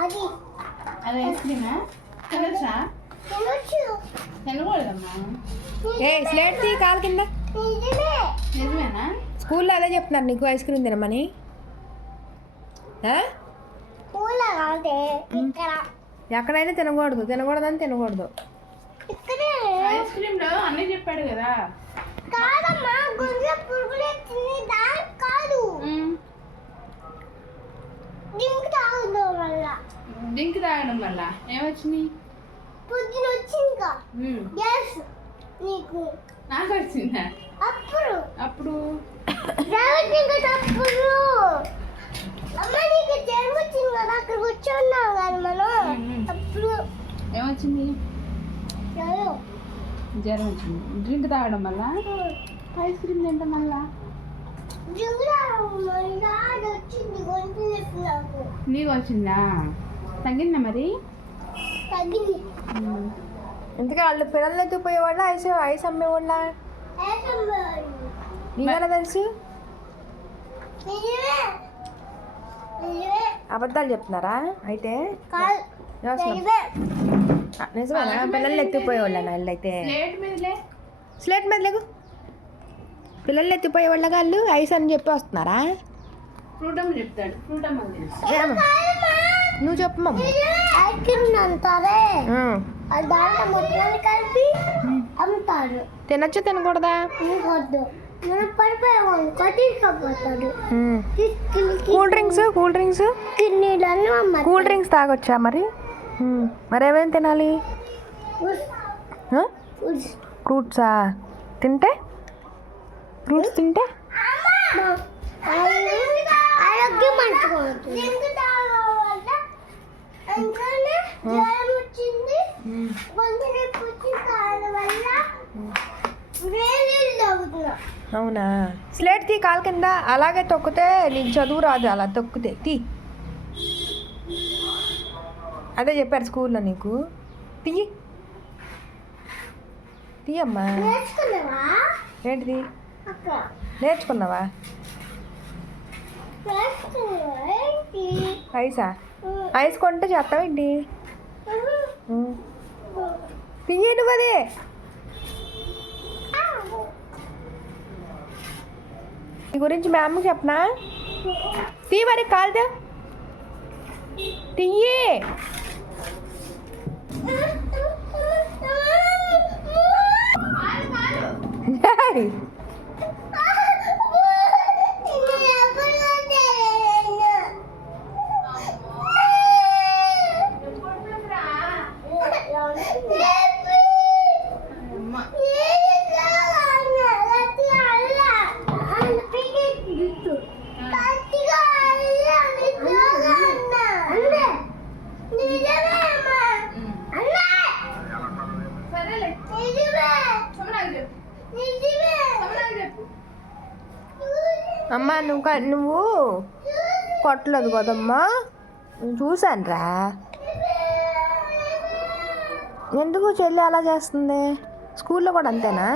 అది ఐస్ క్రీమా తినొచ్చా? తినకూడదమ్మా. ఏ స్లేట్ తీ కాలు కింద. నిజమేనా? స్కూల్లో అదే చెప్తున్నారు నీకు ఐస్ క్రీమ్ తినమని. ఎక్కడైనా తినకూడదని తినకూడదు. ఐస్ క్రీమ్ లో అన్నీ చెప్పాడు కదా. డ్రింక్ తాగడం వల్ల ఏమొచ్చినాయి? నాకు వచ్చిందా? అప్పుడు ఏమొచ్చింది? జ్వరం వచ్చింది. డ్రింక్ తాగడం వల్ల ఐస్ క్రీమ్ తింటాం వల్ల నీకు వచ్చిందా? తగ్గిందా మరి? ఎందుకంటే వాళ్ళు పిల్లలు ఎత్తుకుపోయేవాళ్ళ ఐస్ అమ్మేవాళ్ళ నీకెలా తెలుసు? అబద్ధాలు చెప్తున్నారా అయితే? నిజమేనా? పిల్లలు ఎత్తుకుపోయేవాళ్ళ వాళ్ళు అయితే? స్లేట్ మీద లేకు. పిల్లలు ఎత్తిపోయేవాళ్ళ వాళ్ళు ఐస్ అని చెప్పి వస్తున్నారా? నువ్వు చెప్పు మమ్మ. తినొచ్చు తినకూడదా? కూల్ డ్రింక్స్ తాగొచ్చా మరి? మరేమేమి తినాలి? ఫ్రూట్సా? ఫ్రూట్స్ తింటే అవునా? స్లేట్ తీ కాలు కింద. అలాగే తొక్కితే నీకు చదువు రాదు. అలా తొక్కితే అదే చెప్పారు స్కూల్లో నీకు. తీయమ్మా. ఏంటిది? నేర్చుకున్నావా? ఐస్ కొంటే చేస్తావేంటి? తీయ నువ్వు అదే. నీ గురించి మా అమ్మకి చెప్పనా? తీ మరి కాలుదా. తీయే. అమ్మా నువ్వు కొట్టలేదు కదమ్మా. చూశాను రా. ఎందుకు చెల్లి అలా చేస్తుంది? స్కూల్లో కూడా అంతేనా?